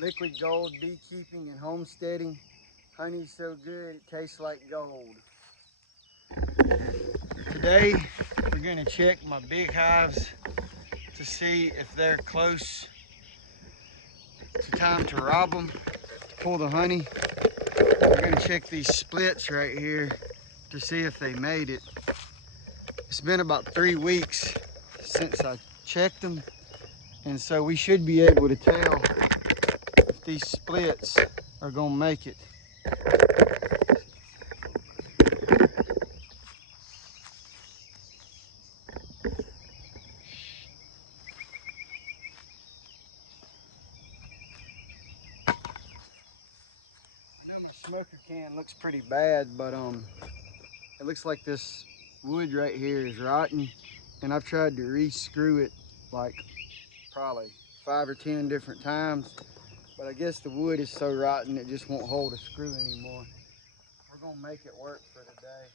Liquid gold beekeeping and homesteading. Honey's so good it tastes like gold. Today we're gonna check my big hives to see if they're close to time to rob them, to pull the honey. We're gonna check these splits right here to see if they made it. It's been about 3 weeks since I checked them, and so we should be able to tell if these splits are gonna make it. I know my smoker can looks pretty bad, but it looks like this wood right here is rotten, and I've tried to re-screw it like probably 5 or 10 different times, but I guess the wood is so rotten it just won't hold a screw anymore. We're gonna make it work for today.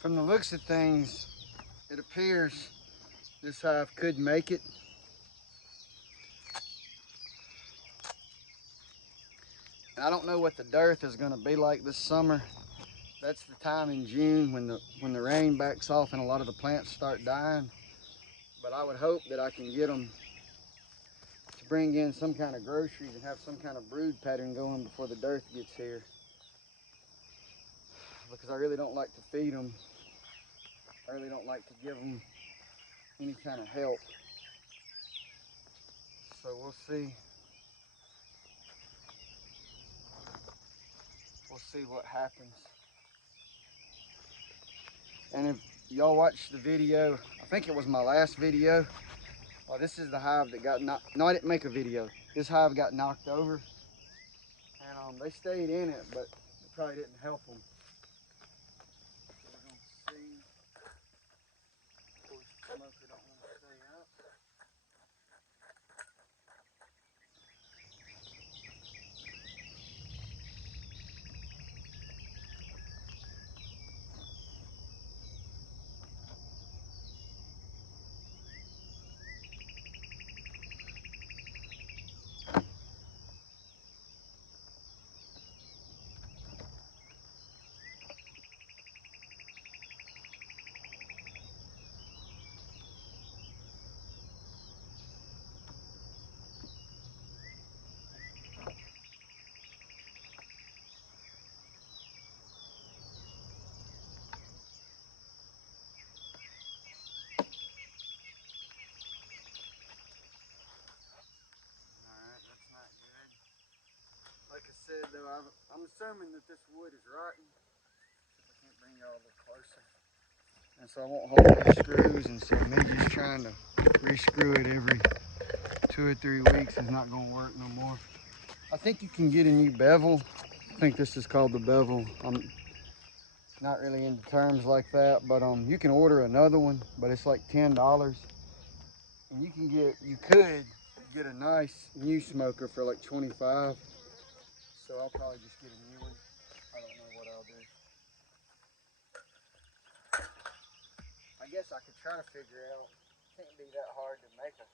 From the looks of things, it appears this hive could make it. I don't know what the dearth is going to be like this summer. That's the time in June when the rain backs off and a lot of the plants start dying. But I would hope that I can get them to bring in some kind of groceries and have some kind of brood pattern going before the dearth gets here. Because I really don't like to feed them. I really don't like to give them any kind of help. So we'll see. We'll see what happens. And if y'all watched the video, I think it was my last video. Well, this is the hive that got knocked. No, I didn't make a video. This hive got knocked over. And they stayed in it, but it probably didn't help them. So we're going to see. Of course, the smoker don't want to stay up. Alright, that's not good. Like I said though, I'm assuming that this wood is rotten. I can't bring y'all a little closer. And so I won't hold these screws, and so me just trying to re-screw it every 2 or 3 weeks is not gonna work no more. I think you can get a new bevel. I think this is called the bevel. I'm not really into terms like that, but you can order another one, but it's like $10. And you could get a nice new smoker for like 25. So I'll probably just get a new one. I don't know what I'll do. I guess I could try to figure out. It can't be that hard to make a.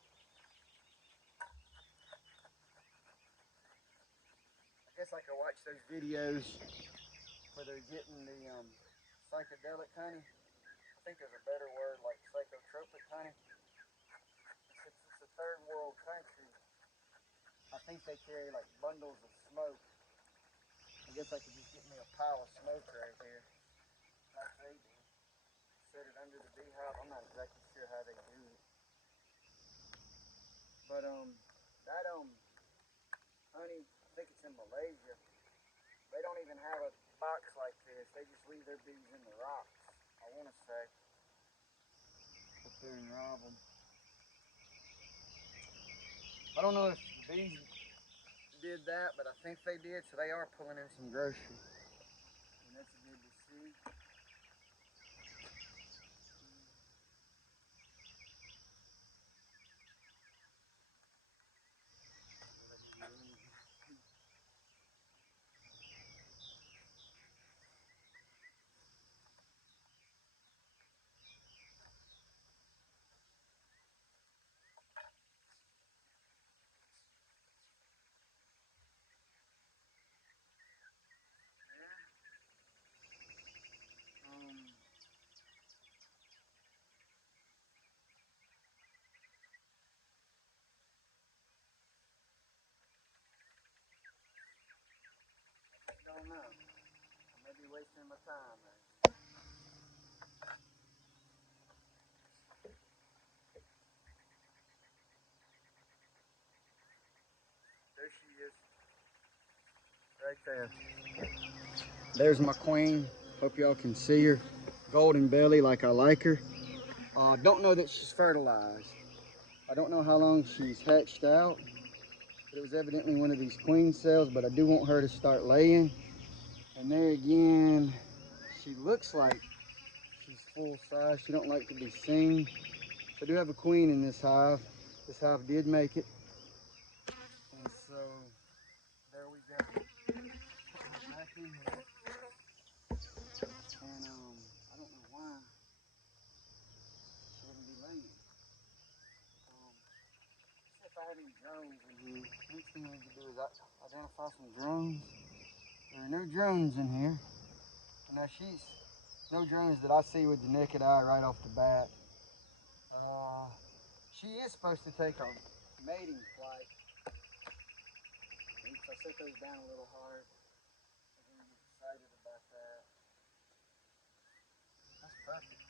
I guess I could watch those videos where they're getting the psychedelic honey. I think there's a better word, like psychotropic honey. Since it's a third world country, I think they carry like bundles of smoke. I guess I could just get me a pile of smoke right here, like they do. Set it under the beehive. I'm not exactly sure how they do it, but that honey, I think it's in Malaysia. They don't even have a box like this. They just leave their bees in the rocks, I want to say, up there and rob them. I don't know if the bees did that, but I think they did, so they are pulling in some groceries. And that's good to see. I don't know. I may be wasting my time, man. There she is. Right there. There's my queen. Hope y'all can see her. Golden belly like I like her. Don't know that she's fertilized. I don't know how long she's hatched out. It was evidently one of these queen cells, but I do want her to start laying. And there again, she looks like she's full size. She don't like to be seen. So I do have a queen in this hive. This hive did make it. And so there we go. Back in here. And I don't know why she wouldn't be laying. See if I have any drones in here. Next thing I need to do is identify some drones. There are no drones in here. Now she's no drones that I see with the naked eye right off the bat. She is supposed to take a mating flight. Oops, I set those down a little hard. I'm getting excited about that. That's perfect.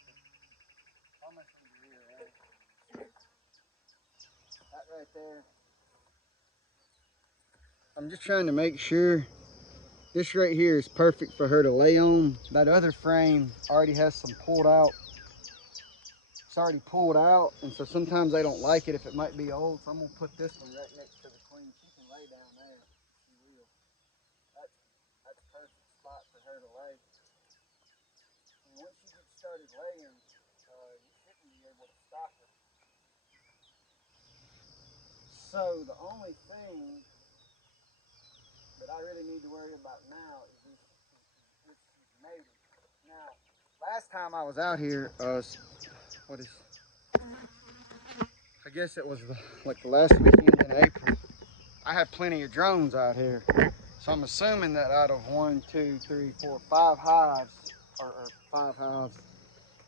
Almost in the rear end. That right there. I'm just trying to make sure this right here is perfect for her to lay on. That other frame already has some pulled out. It's already pulled out, and so sometimes they don't like it if it might be old. So I'm gonna put this one right next to the queen. She can lay down there. She will. That's a perfect spot for her to lay. And once she gets started laying, you shouldn't be able to stop her. So the only thing that I really need to worry about now is this she's mating. Now, last time I was out here, I guess it was like the last weekend in April. I had plenty of drones out here. So I'm assuming that out of 1, 2, 3, 4, 5 hives, or 5 hives,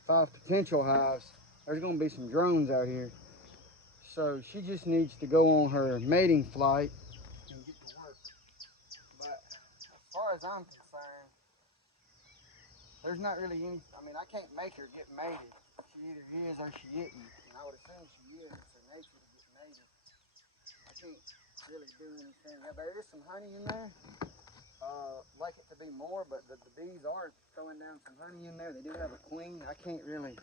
5 potential hives, there's gonna be some drones out here. So she just needs to go on her mating flight and get to work. But as far as I'm concerned, there's not really any, I mean, I can't make her get mated. She either is or she isn't. And I would assume she is. It's her nature to get mated. I can't really do anything. Now, there is some honey in there. Like it to be more, but the bees are throwing down some honey in there. They do have a queen. I can't really,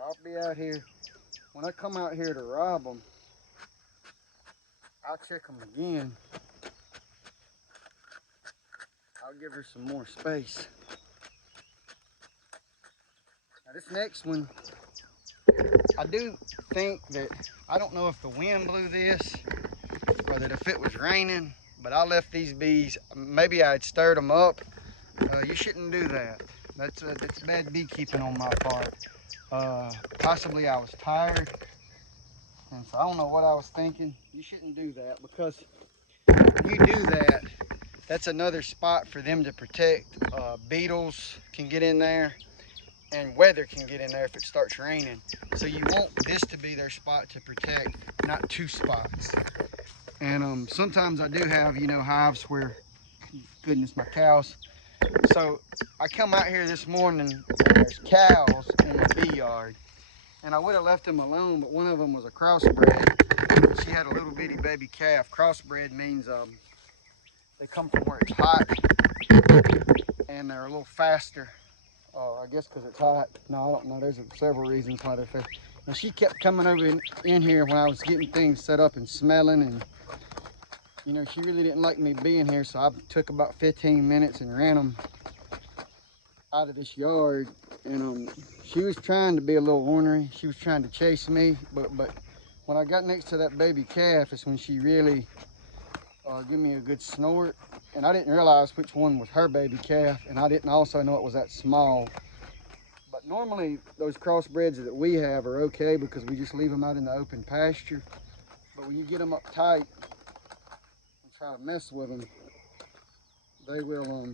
I'll be out here. When I come out here to rob them, I'll check them again. I'll give her some more space. Now this next one, I do think that, I don't know if the wind blew this or that if it was raining, but I left these bees, maybe I had stirred them up. You shouldn't do that. That's bad beekeeping on my part. Possibly I was tired, and so I don't know what I was thinking. You shouldn't do that, because if you do that, that's another spot for them to protect. Beetles can get in there, and weather can get in there if it starts raining. So you want this to be their spot to protect, not 2 spots. And sometimes I do have, you know, hives where, goodness, my cows. So I come out here this morning and there's cows in the bee yard. And I would have left them alone, but one of them was a crossbred. She had a little bitty baby calf. Crossbred means they come from where it's hot and they're a little faster. I guess because it's hot. No, I don't know. There's several reasons why they're fast. And she kept coming over in here when I was getting things set up and smelling, and you know, she really didn't like me being here, so I took about 15 minutes and ran them out of this yard. And she was trying to be a little ornery. She was trying to chase me, but when I got next to that baby calf is when she really gave me a good snort. And I didn't realize which one was her baby calf, and I didn't also know it was that small. But normally those crossbreds that we have are okay because we just leave them out in the open pasture. But when you get them up tight and try to mess with them, they will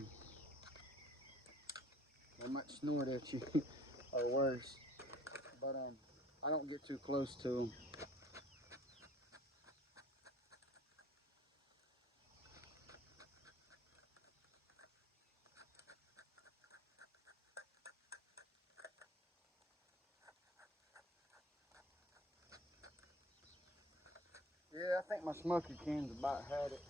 they might snort at you or worse. But I don't get too close to them. Yeah, I think my smoker can's about had it.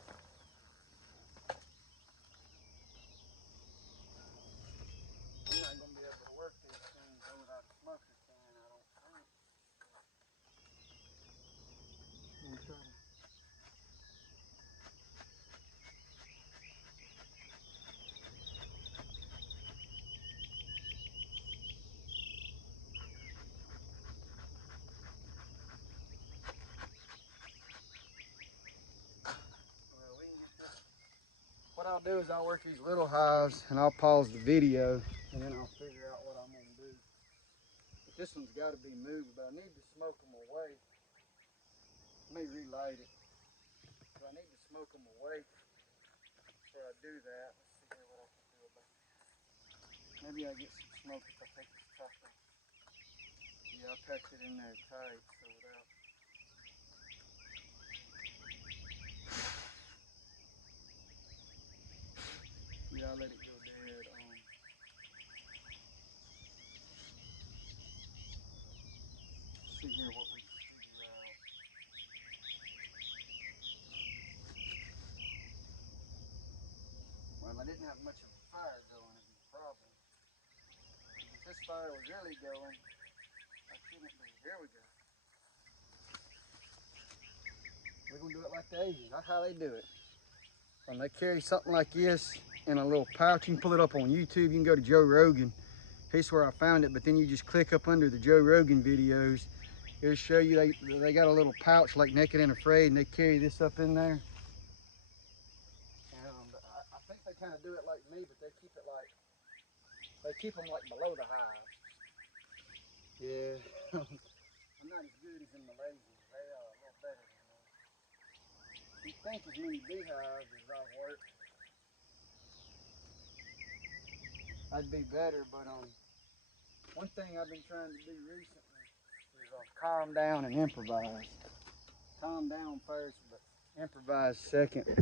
I'm not gonna be able to work these things without a smoker can, I don't think. I'm gonna try to. Well, we can get this. What I'll do is I'll work these little hives and I'll pause the video and then I'll figure out what I'm gonna do. But this one's got to be moved, but I need to smoke them away. Let me relight it. So I need to smoke them away before I do that. Let's see here what I can do about it. Maybe I get some smoke if I take this top off. Yeah, I packed it in there tight, so without. Yeah, I'll let it go dead. See here what we can figure out. Well, I didn't have much of a fire going is the problem. If this fire was really going, I shouldn't be. Here we go. We're gonna do it like the Asians. That's how they do it. When they carry something like this in a little pouch, you can pull it up on YouTube. You can go to Joe Rogan. Here's where I found it, but then you just click up under the Joe Rogan videos. It'll show you they got a little pouch like Naked and Afraid, and they carry this up in there. And I think they kind of do it like me, but they keep it like, they keep them like below the hive. Yeah, I'm not as good as in Malaysia. They are a little better than me. You think as many beehives as I've worked, I'd be better, but one thing I've been trying to do recently is calm down and improvise. Calm down first, but improvise second. And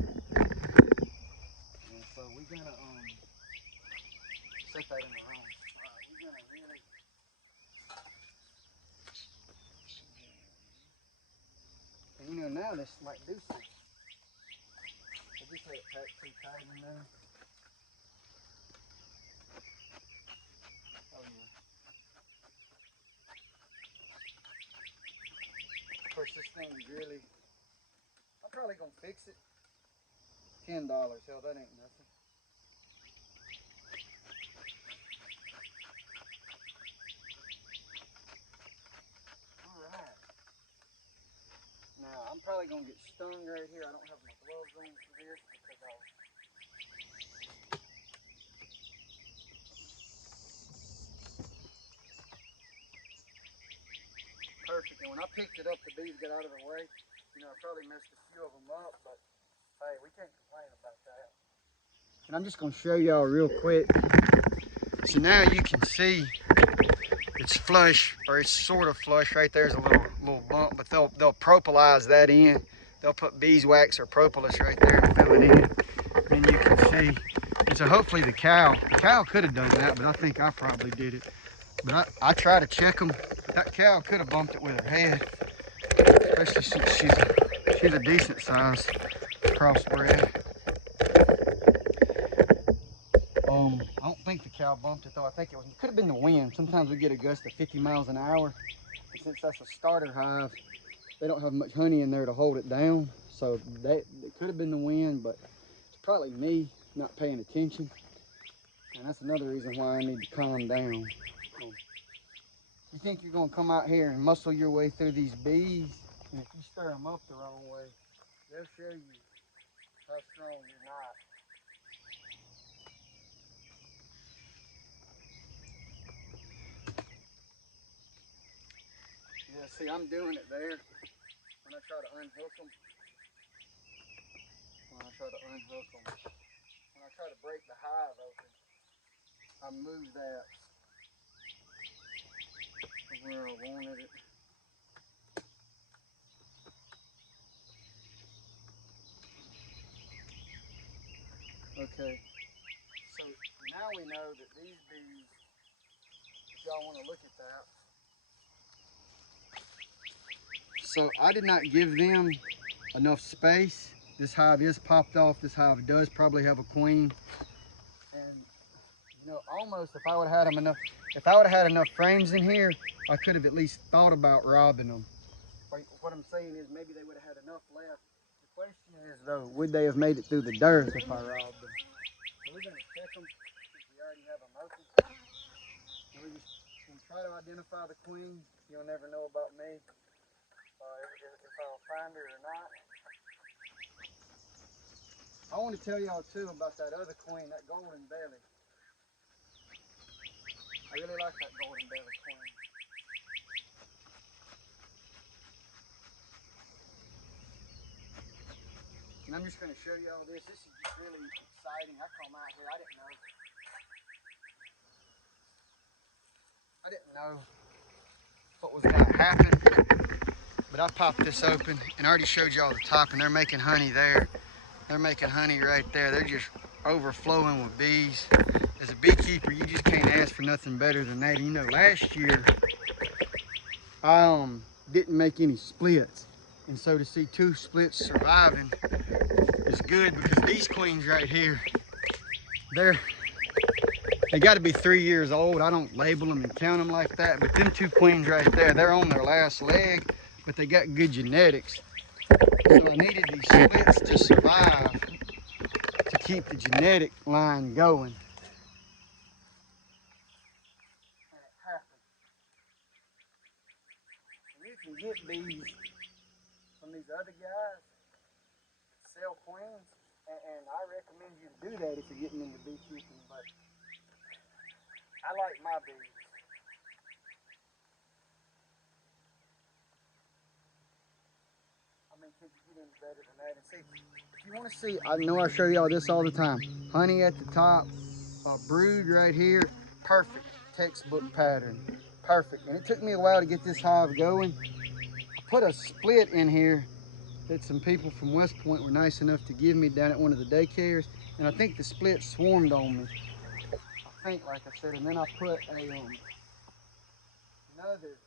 so we're gonna set that in the wrong spot. We're gonna really. And you know, now this might do something. I just let it pack too tight in there. Oh yeah. Of course, this thing is really. I'm probably gonna fix it. $10. Hell, that ain't nothing. All right. Now I'm probably gonna get stung right here. I don't have my gloves on for this because I'll. Perfect. And when I picked it up, the bees got out of the way. You know, I probably messed a few of them up, but hey, we can't complain about that. And I'm just gonna show y'all real quick. So now you can see it's flush, or it's sort of flush. Right there's a little bump, but they'll propolize that in they'll put beeswax or propolis right there and fill it in. And you can see. And so hopefully the cow could have done that, but I think I probably did it. But I try to check them. That cow could have bumped it with her head, especially since she's a decent size crossbred. I don't think the cow bumped it though. I think it could have been the wind. Sometimes we get a gust of 50 miles an hour. And since that's a starter hive, they don't have much honey in there to hold it down. So it could have been the wind, but it's probably me not paying attention. And that's another reason why I need to calm down. You think you're gonna come out here and muscle your way through these bees, and if you stir them up the wrong way, they'll show you how strong you're not. Yeah, see, I'm doing it there when I try to unhook them. When I try to break the hive open, I move that from where I wanted it. Okay, so now we know that these bees, if y'all want to look at that, so I did not give them enough space. This hive is popped off. This hive does probably have a queen. And you know, almost if I would have had enough frames in here, I could have at least thought about robbing them. What I'm saying is maybe they would have had enough left. The question is though, would they have made it through the dearth if I robbed them? So we're gonna check them since we already have them open. And we're just gonna try to identify the queen. You'll never know about me, if I'll find her or not. I want to tell y'all too about that other queen, that golden belly. I really like that golden belly queen. And I'm just going to show you all this. This is just really exciting. I come out here, I didn't know what was going to happen. But I popped this open and I already showed you all the top, and they're making honey there. They're making honey right there. They're just overflowing with bees. As a beekeeper, you just can't ask for nothing better than that. You know, last year, I didn't make any splits. And so to see 2 splits surviving is good, because these queens right here, they got to be 3 years old. I don't label them and count them like that, but them 2 queens right there, they're on their last leg, but they got good genetics. So I needed these splits to survive, to keep the genetic line going. And it happened. You can get bees from these other guys that sell queens, and I recommend you to do that if you're getting into beekeeping, but I like my bees. I mean, could you get any better than that? And see, if you want to see, I know I show y'all this all the time. Honey at the top, a brood right here, perfect textbook pattern, perfect. And it took me a while to get this hive going. I put a split in here that some people from West Point were nice enough to give me down at one of the daycares, and I think the split swarmed on me. I think, like I said, and then I put another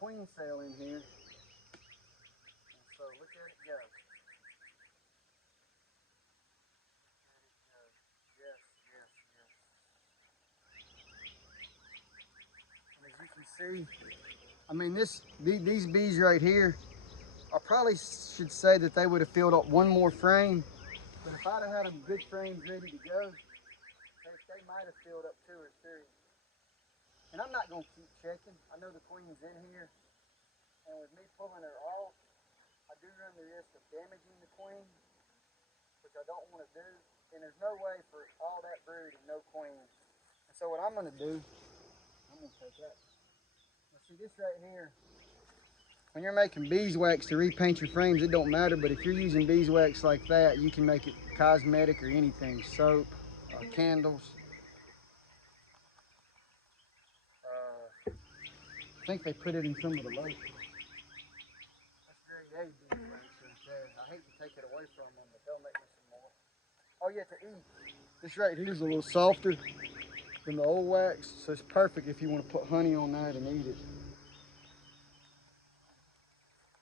queen cell in here. And so look at it go. Yes, yes, yes. And as you can see, I mean, these bees right here, I probably should say that they would have filled up 1 more frame, but if I'd have had them good frames ready to go, they might have filled up 2 or 3. And I'm not going to keep checking. I know the queen's in here, and with me pulling her off, I do run the risk of damaging the queen, which I don't want to do. And there's no way for all that brood and no queen. And so what I'm going to do, I'm going to take that. Now see this right here. When you're making beeswax to repaint your frames, it don't matter. But if you're using beeswax like that, you can make it cosmetic or anything. Soap, candles. I think they put it in some of the lotion. there. I hate to take it away from them, but they'll make me some more. Oh yeah, to eat. This right here is a little softer than the old wax, so it's perfect if you want to put honey on that and eat it.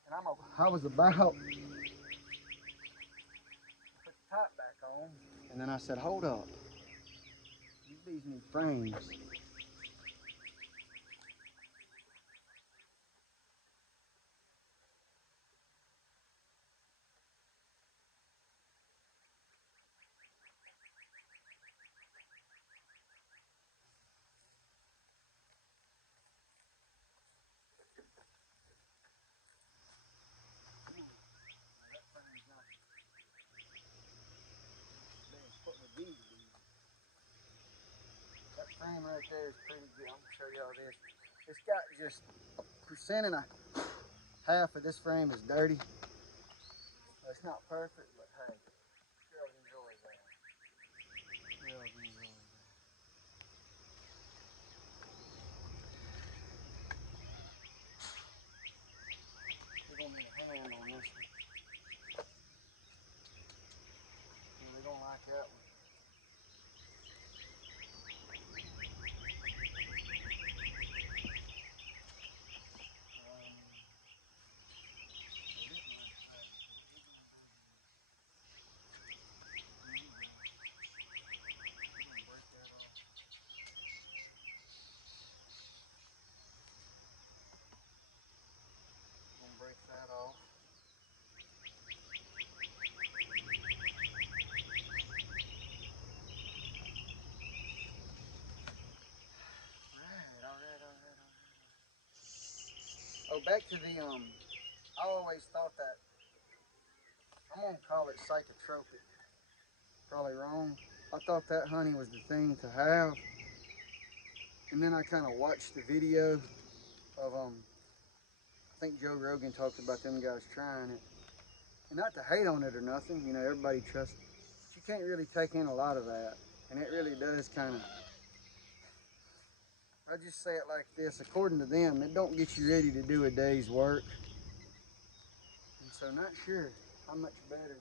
And I was about to put the top back on, and then I said, hold up, these bees need frames. That frame right there is pretty good. I'm gonna show y'all this. It's got just a percent and a half of this frame is dirty. It's not perfect, but hey, girls enjoy that. Girls enjoy that. We're gonna need a hand on this one. And we don't like that one. Break that off. Alright. Oh, back to the I always thought that I'm gonna call it psychotropic. Probably wrong. I thought that honey was the thing to have, and then I kind of watched the video of I think Joe Rogan talked about them guys trying it. And not to hate on it or nothing, you know, everybody trusts it. But you can't really take in a lot of that. And it really does kind of, I just say it like this, according to them, it don't get you ready to do a day's work. And so not sure how much better.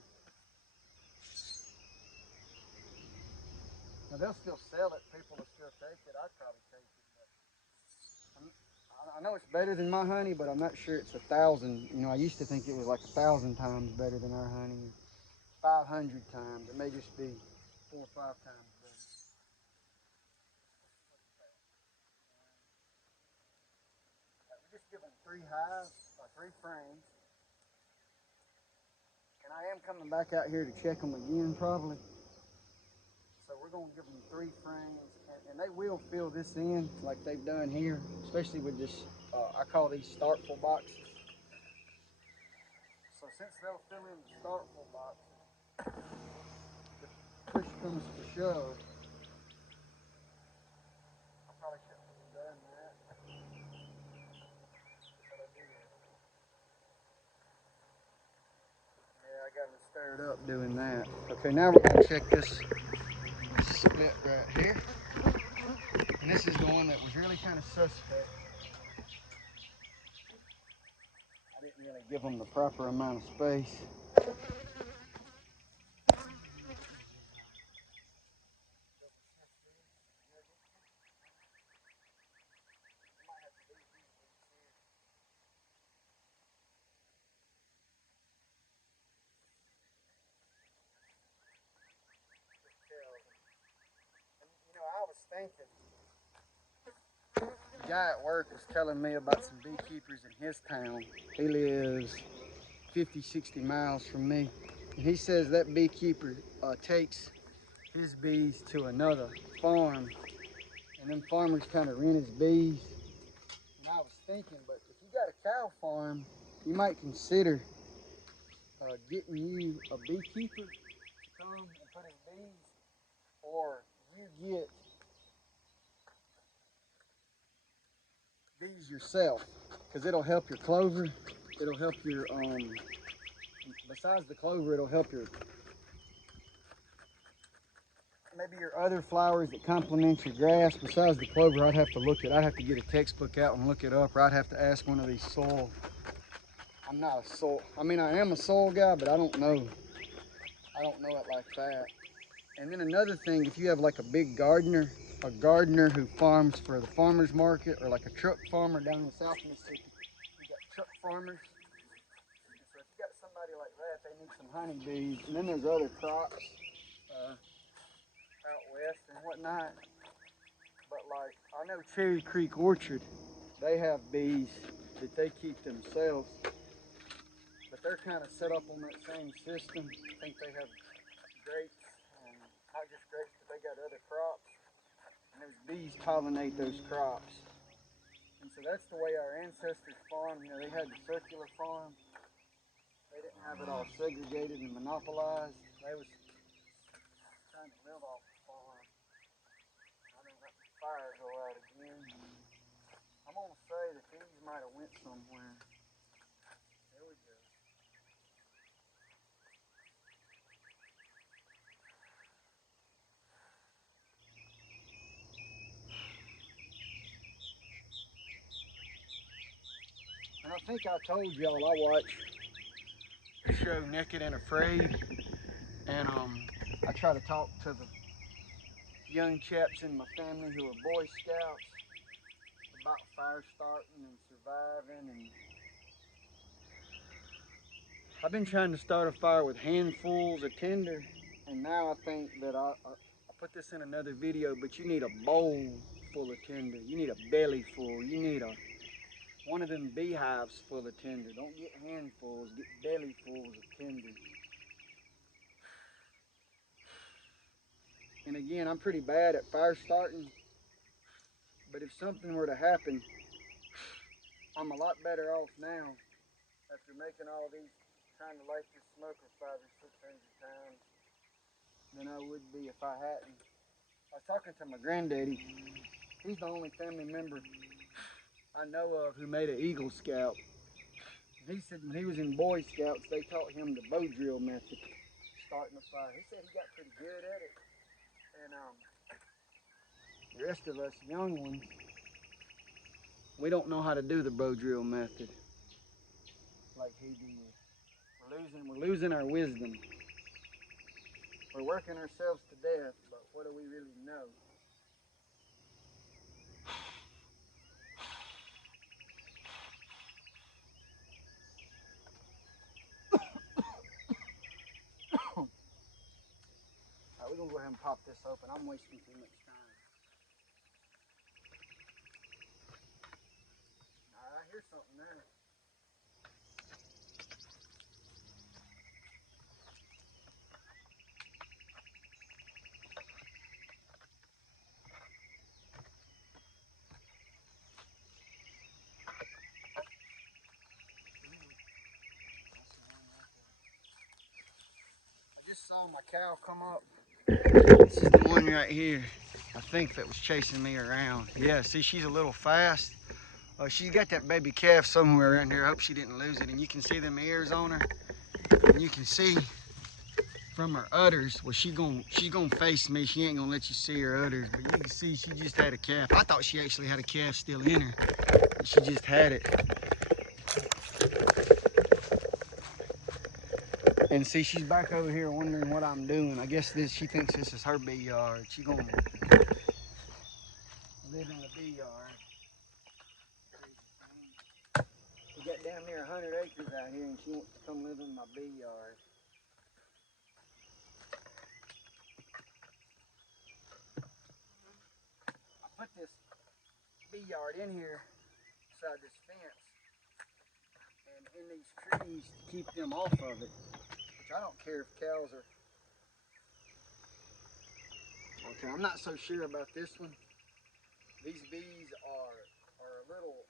Now they'll still sell it, people will still take it, I'd probably take it. But I know it's better than my honey, but I'm not sure it's 1,000. You know, I used to think it was like 1,000 times better than our honey. 500 times. It may just be 4 or 5 times better. We just give them 3 hives, or 3 frames. And I am coming back out here to check them again probably. So we're going to give them 3 frames, and they will fill this in like they've done here, especially with this, I call these startful boxes. So since they'll fill in the startful boxes, if push comes to shove, I probably shouldn't have done that. But I did. Yeah, I got them stirred up doing that. Okay, now we're going to check this split right here. And this is the one that was really kind of suspect. I didn't really give them the proper amount of space. And you know, I was thinking, the guy at work was telling me about some beekeepers in his town. He lives 50, 60 miles from me. And he says that beekeeper takes his bees to another farm. And them farmers kind of rent his bees. And I was thinking, but if you got a cow farm, you might consider getting you a beekeeper to come and put his bees, or you get bees yourself, because it'll help your clover. It'll help your besides the clover, it'll help your maybe your other flowers that complement your grass. Besides the clover, I'd have to get a textbook out and look it up, or I'd have to ask one of these soil I'm not a soil, I mean, I am a soil guy, but I don't know. I don't know it like that. And then another thing, if you have like a big gardener, a gardener who farms for the farmer's market, or like a truck farmer down in South Mississippi, you got truck farmers. And so if you got somebody like that, they need some honeybees. And then there's other crops out west and whatnot. But like, I know Cherry Creek Orchard, they have bees that they keep themselves. But they're kind of set up on that same system. I think they have grapes, and not just grapes, but they got other crops. And those bees pollinate those crops. And so that's the way our ancestors farmed. You know, they had the circular farm. They didn't have it all segregated and monopolized. They was trying to live off the farm. I think let the fire go out again. I'm gonna say that these might have went somewhere. There we go. And I think I told y'all I watch the show Naked and Afraid, and I try to talk to the young chaps in my family who are Boy Scouts about fire starting and surviving. And I've been trying to start a fire with handfuls of tinder, and now I think that I put this in another video, but you need a bowl full of tinder. You need a belly full. You need one of them beehives full of tinder. Don't get handfuls, get belly fulls of tinder. And again, I'm pretty bad at fire starting, but if something were to happen, I'm a lot better off now after making all these, trying to light this smoker 500 or 600 times than I would be if I hadn't. I was talking to my granddaddy. He's the only family member I know of who made an Eagle Scout. He said when he was in Boy Scouts, they taught him the bow drill method, starting a fire. He said he got pretty good at it. And the rest of us young ones, we don't know how to do the bow drill method like he did. We're losing our wisdom. We're working ourselves to death, but what do we really know? Alright, we're gonna go ahead and pop this open. I'm wasting too much time. Alright, I hear something there. I just saw my cow come up. This is the one right here. I think that was chasing me around. Yeah, see, she's a little fast. She's got that baby calf somewhere around here. I hope she didn't lose it. And you can see them ears on her. And you can see from her udders, well, she's gonna face me. She ain't gonna let you see her udders, but you can see she just had a calf. I thought she actually had a calf still in her. She just had it. And see, she's back over here wondering what I'm doing. I guess she thinks this is her bee yard. She gonna live in the bee yard. We got down near 100 acres out here, and she wants to come live in my bee yard. I put this bee yard in here beside this fence and in these trees to keep them off of it. Which I don't care if cows are. Okay, I'm not so sure about this one. These bees are a little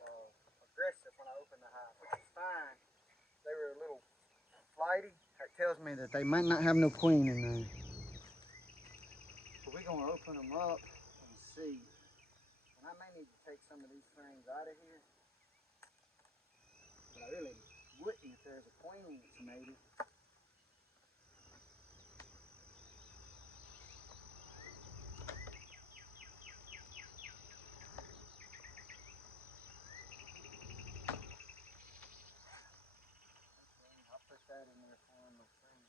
aggressive when I open the hive, which is fine. They were a little flighty. That tells me that they might not have no queen in there. But we're gonna open them up and see. And I may need to take some of these things out of here. But I really wouldn't if there's a queen that's made it. that in there for him, I think.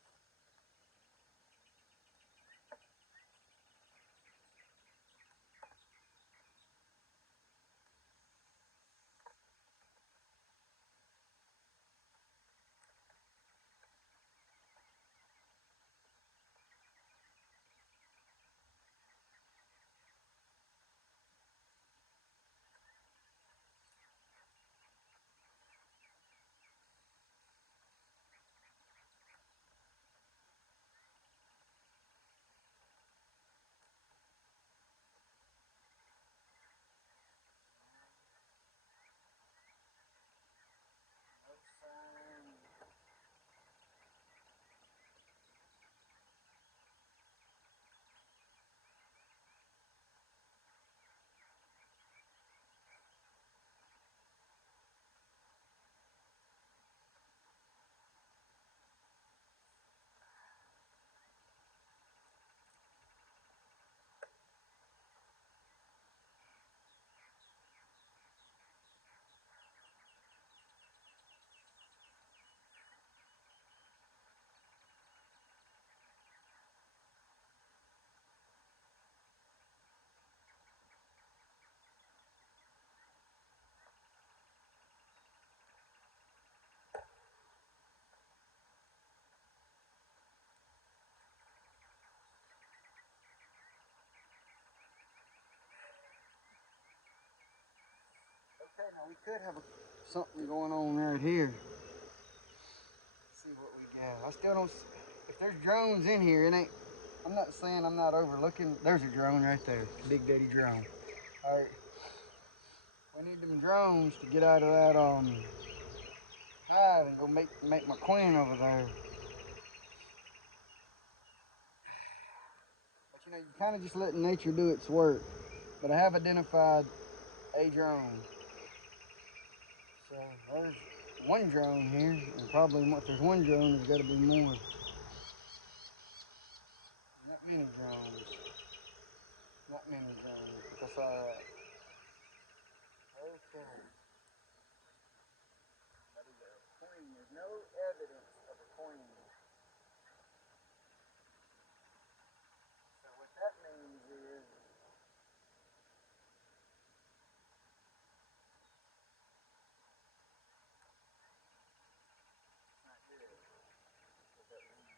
No sign. Okay, now we could have something going on right here. Let's see what we got. I still don't. If there's drones in here, it ain't. I'm not saying I'm not overlooking. There's a drone right there, Big Daddy drone. All right, we need them drones to get out of that hive and go make my queen over there. But you know, you kind of just letting nature do its work. But I have identified a drone. So there's one drone here, and probably if there's one drone, there's got to be more. Not many drones. Not many drones, but that's all right. Okay. That is a queen. There's no evidence of a queen. So what that means is it's not good. That's what that means.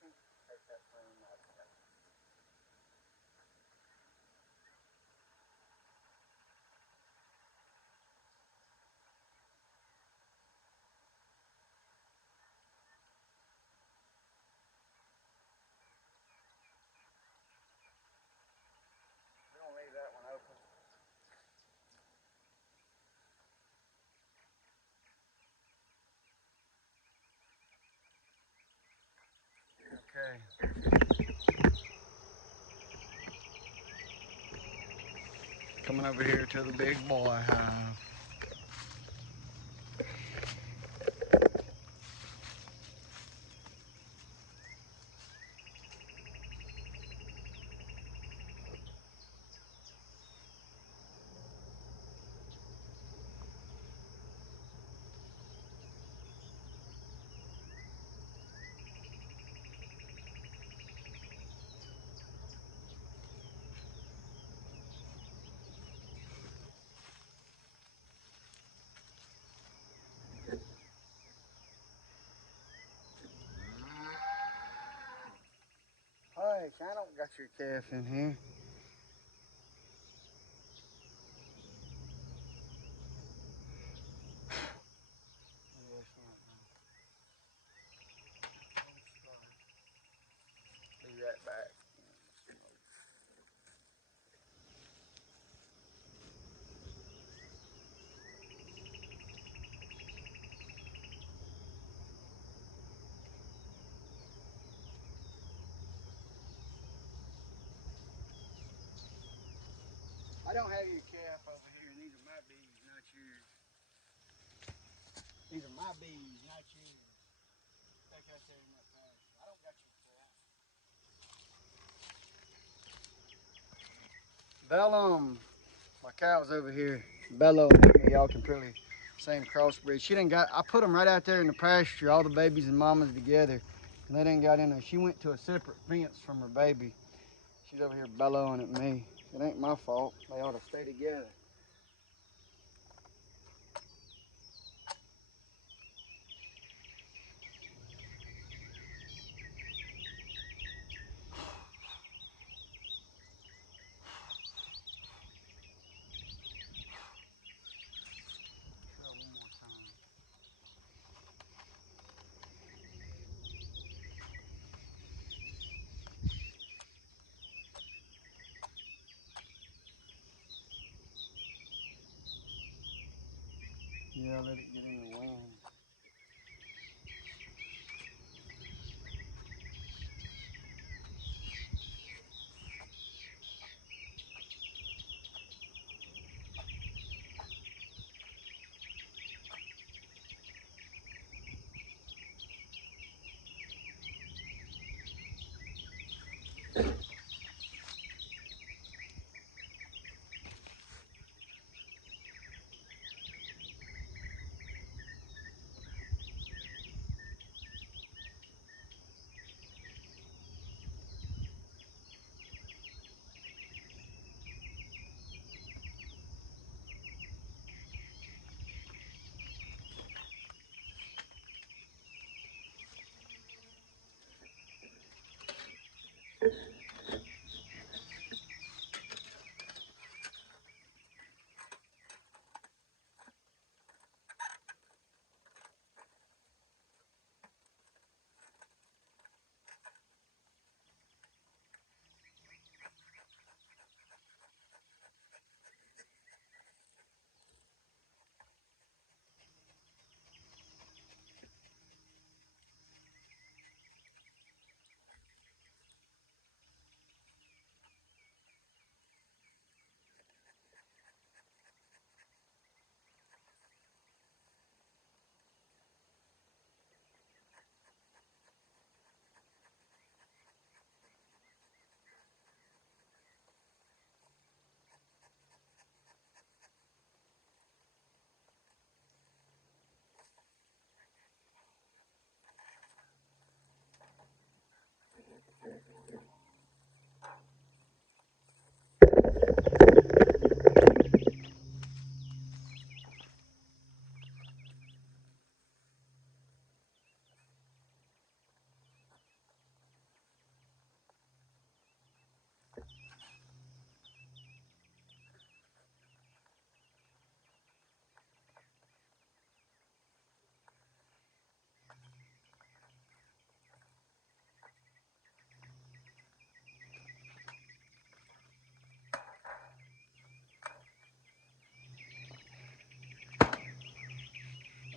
We can't take that frame out of that. We're gonna leave that one open. Okay. Coming over here to the big boy hive. Hush, I don't got your calf in here. Be right back. I don't have your calf over here. These are my bees, not yours. These are my bees, not yours. Back out there in that pasture. I don't got your fault. Bellum, my cow's over here. Bello, y'all can pretty same crossbreed. She didn't got. I put them right out there in the pasture, all the babies and mamas together, and they didn't got in there. She went to a separate fence from her baby. She's over here bellowing at me. It ain't my fault. They ought to stay together. Yeah, let it get in the wind.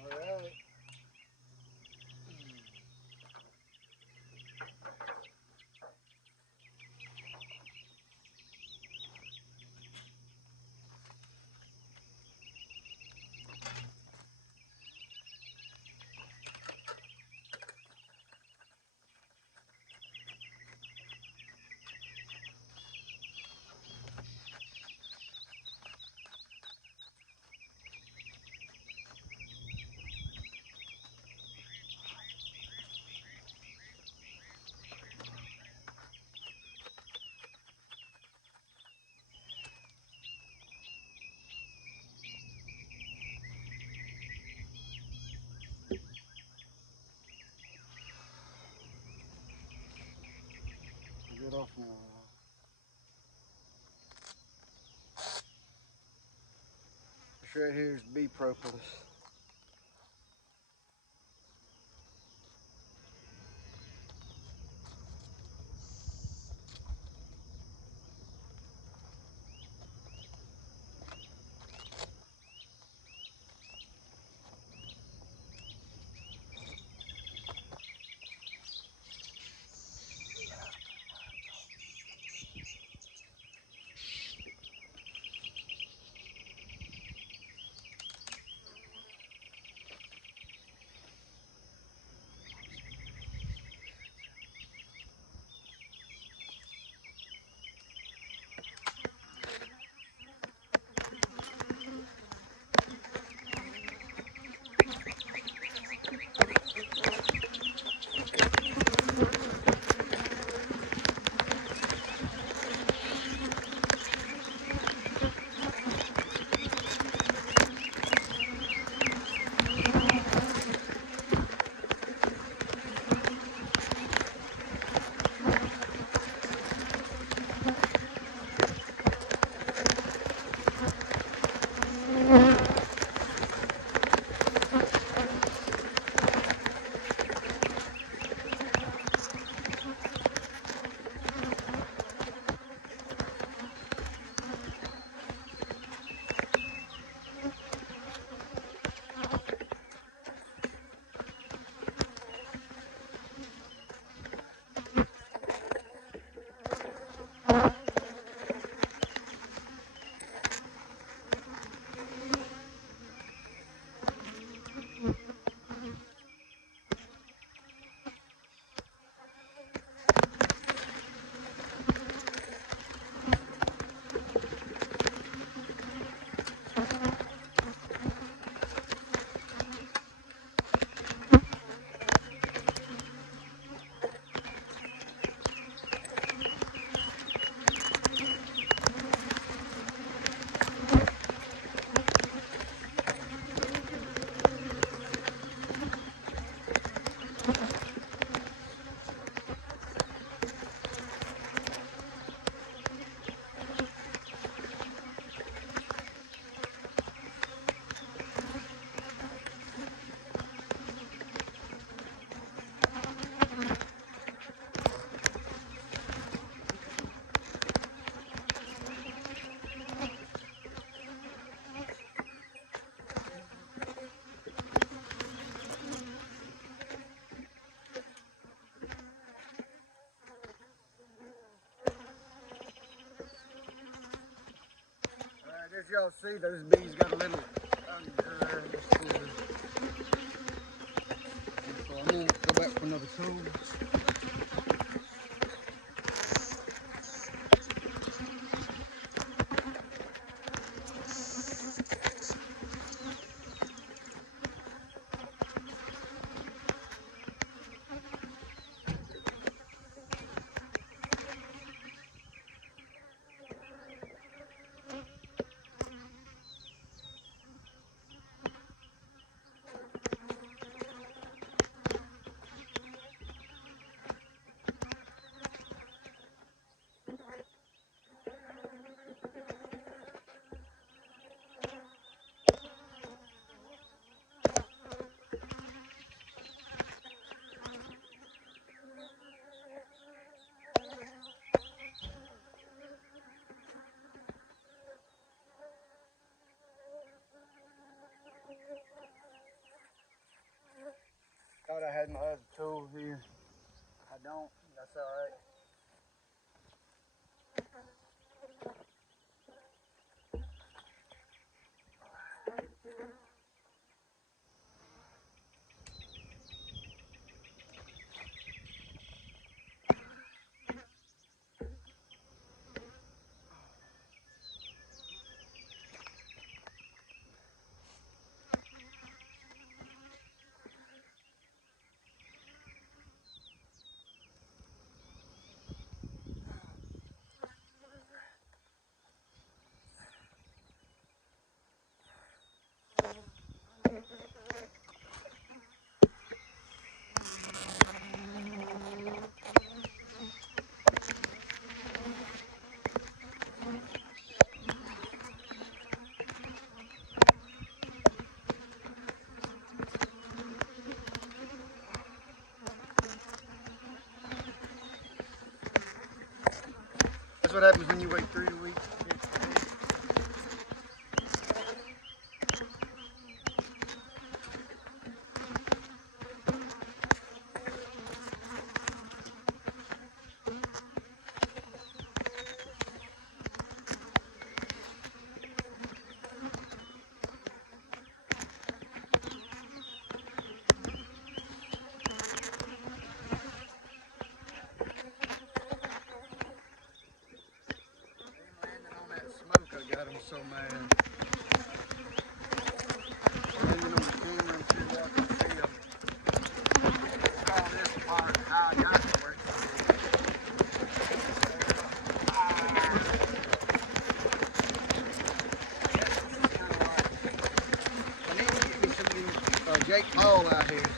All right. Get off now. This right here is bee propolis. y'all see, those bees got a little under. So I'm gonna go back for another tool. Thought I had my other tool here. I don't. That's all right. That's what happens when you wait 3 weeks. I got him so mad. Landing on the camera and see y'all can see him. Call this part how I got to where it's I need to get me some of these Jake Paul out here.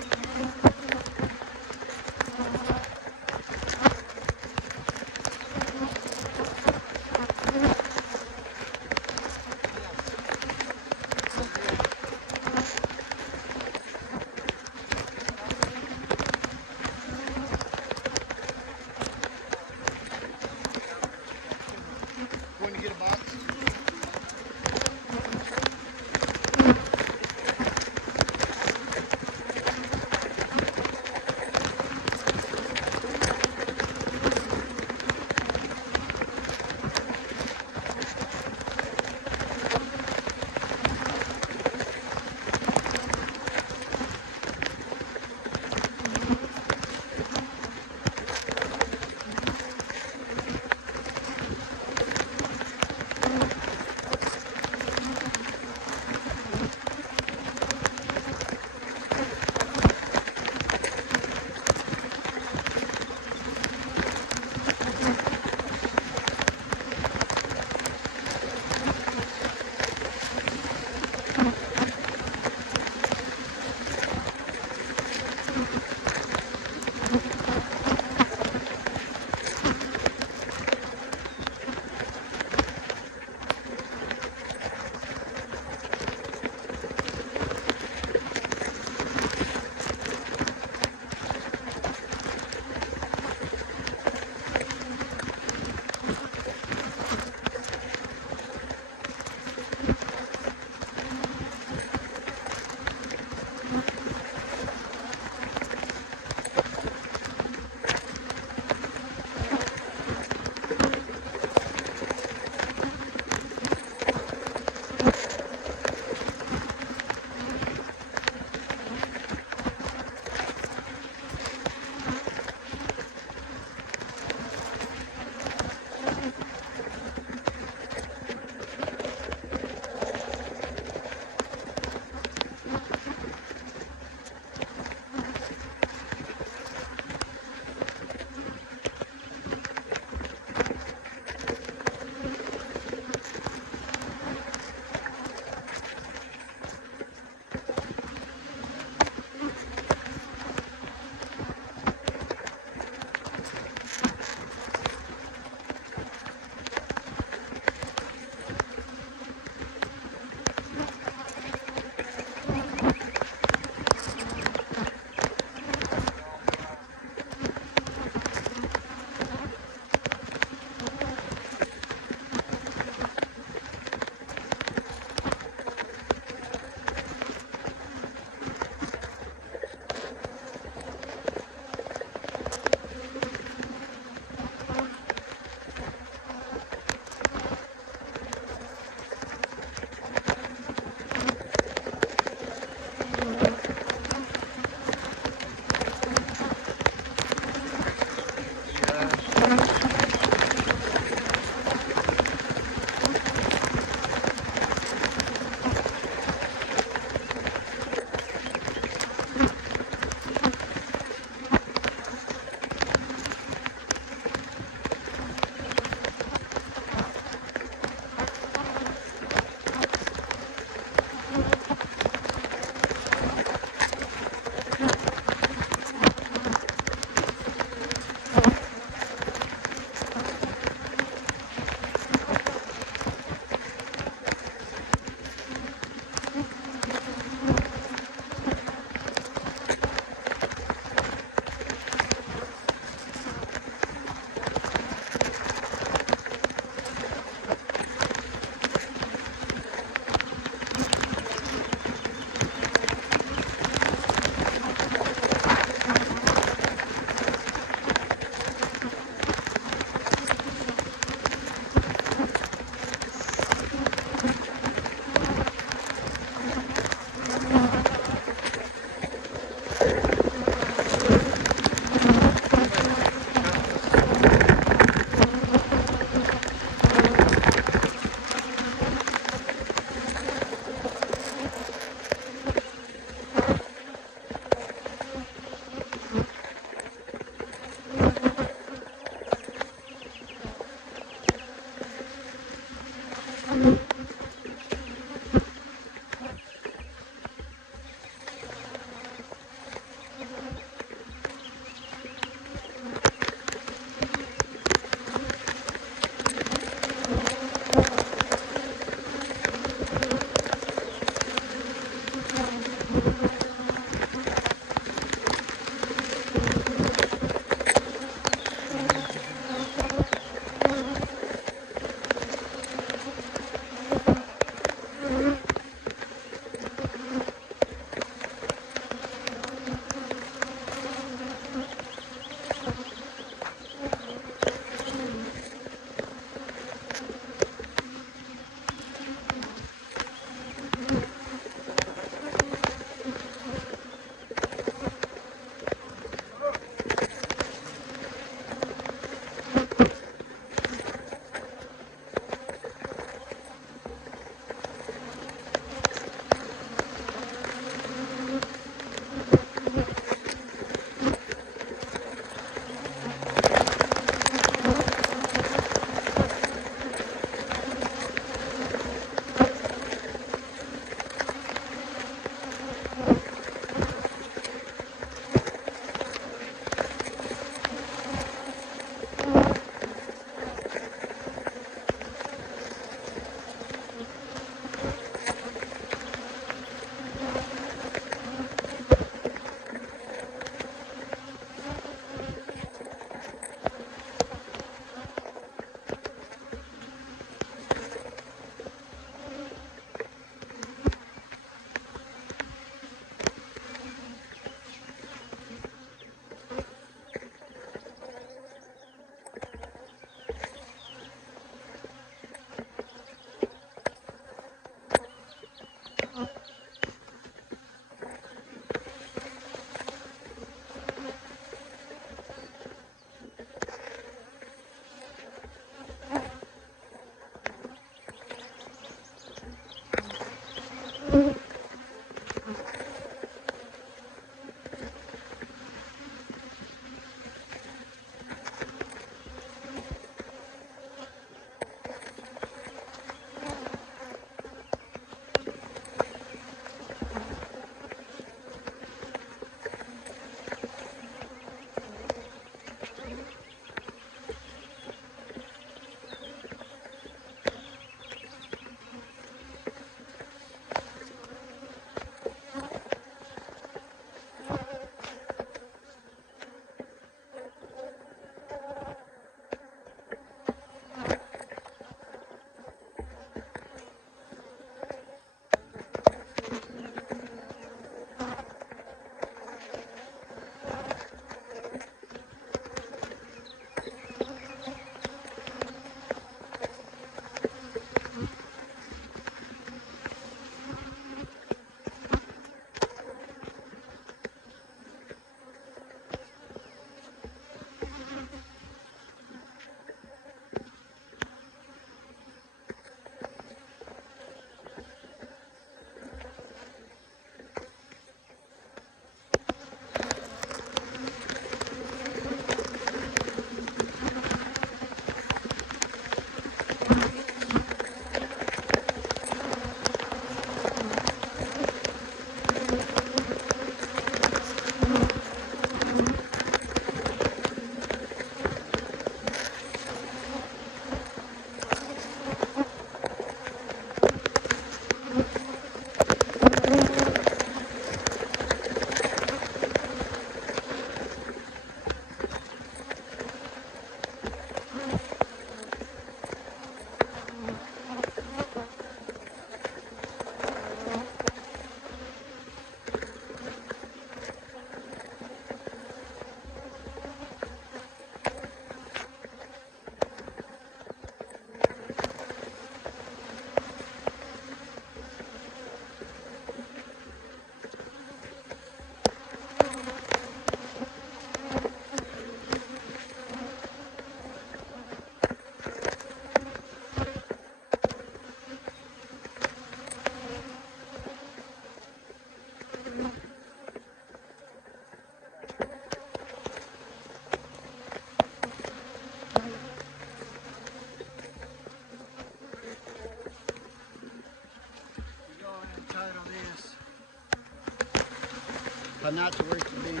not to work the bees.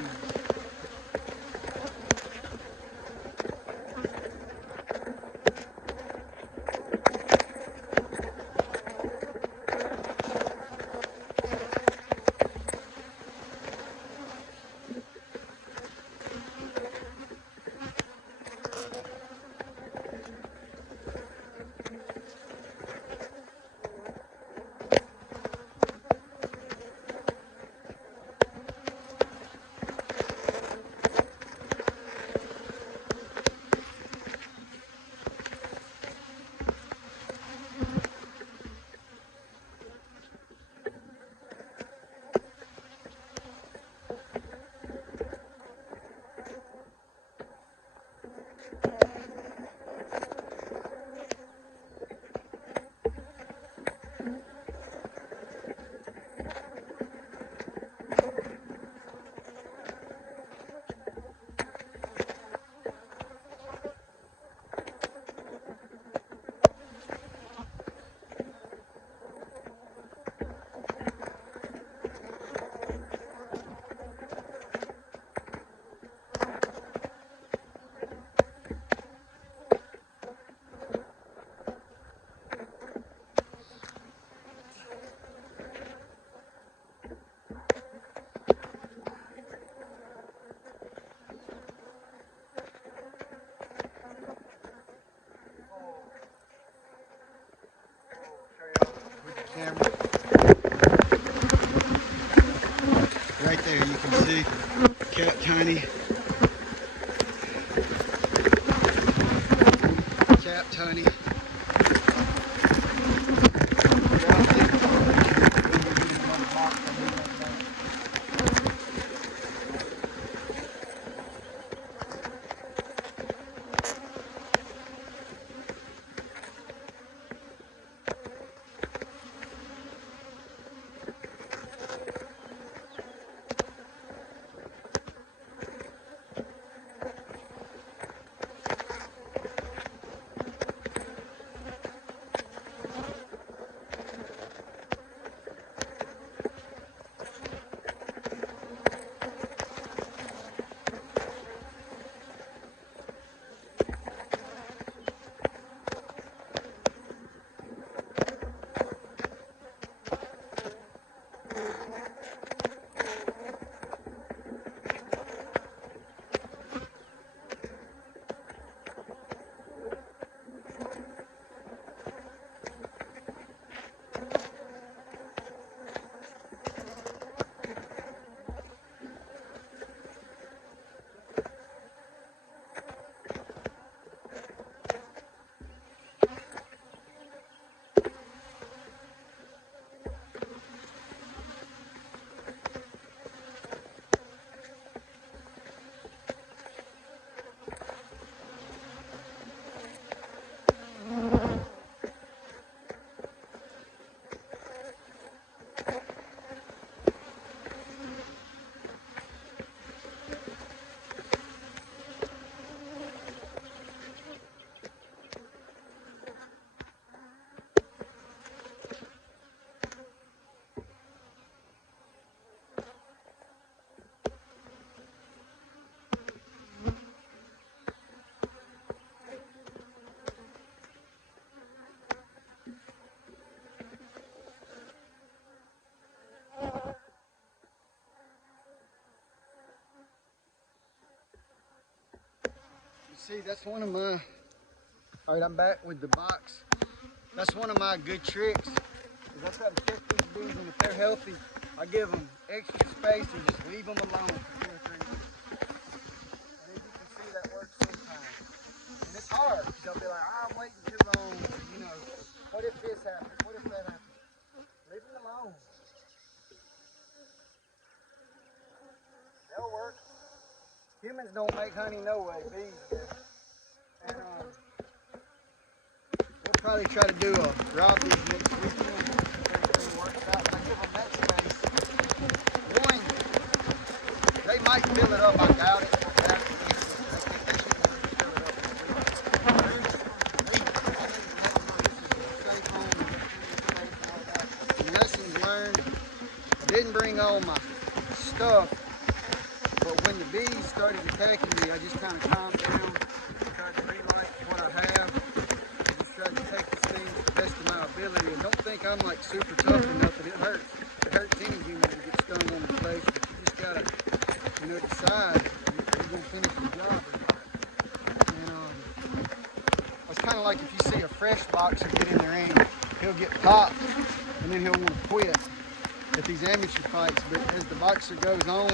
Camera. Right there you can see Cat Tiny. Cat Tiny. See, that's one of my, all right, I'm back with the box. That's one of my good tricks, is I try to check these bees, and if they're healthy, I give them extra space and just leave them alone for 2 or 3 weeks. And as you can see, that works sometimes. And it's hard, because they'll be like, oh, I'm waiting too long, you know, what if this happens, what if that happens? Leave them alone. They'll work. Humans don't make honey no way, bees do. And we'll probably try to do a rob these next weekend if everything works out. I give them that space. One, they might fill it up, I doubt it. Lessons learned. I didn't bring all my stuff started attacking me, I just kind of calmed down, tried to relight what I have, and just tried to take this thing to the best of my ability. And don't think I'm like super tough or nothing. It hurts. It hurts any human to get stung on the face, but you just gotta, decide if you're gonna finish the job or not. And it's kind of like if you see a fresh boxer get in the ring, he'll get popped, and then he'll want to quit at these amateur fights. But as the boxer goes on,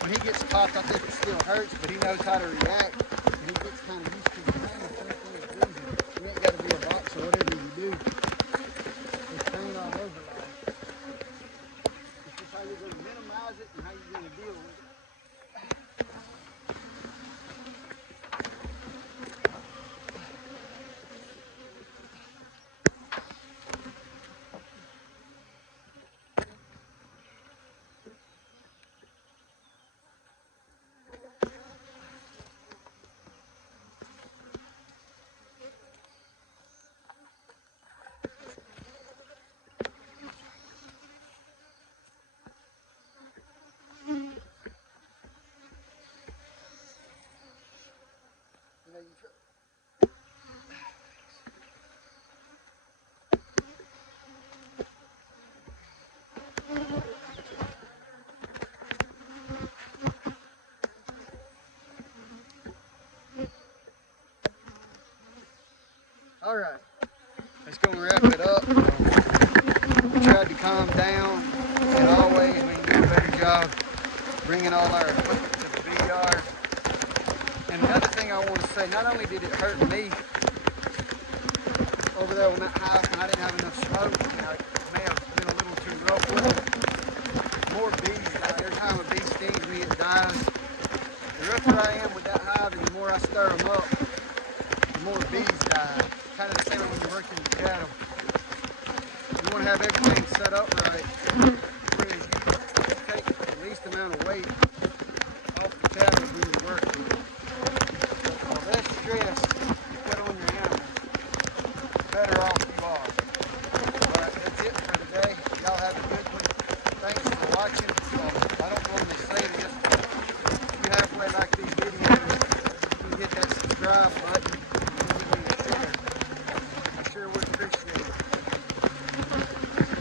when he gets popped, I think it still hurts, but he knows how to react, and he gets kind of used to the pain. You ain't got to be a boxer, whatever you do. There's pain all over life. It's just how you're going to minimize it and how you're going to deal with it. All right, let's go and wrap it up. We tried to calm down, and always we can do a better job bringing all our equipment to the bee yard. And another thing I want to say, not only did it hurt me over there on that hive when I didn't have enough smoke, and I may have been a little too rough with it, more bees die. Every time a bee stings me, it dies. The rougher I am with that hive and the more I stir them up, the more bees die. Kind of the same when you're working with cattle. You want to have everything set up right, whereas you take the least amount of weight off the cattle when you're working. The less stress you put on your animals, the better off you are. Alright, that's it for today. Y'all have a good one. Thanks for watching. I don't normally say this, but if you halfway like these videos, you hit that subscribe button.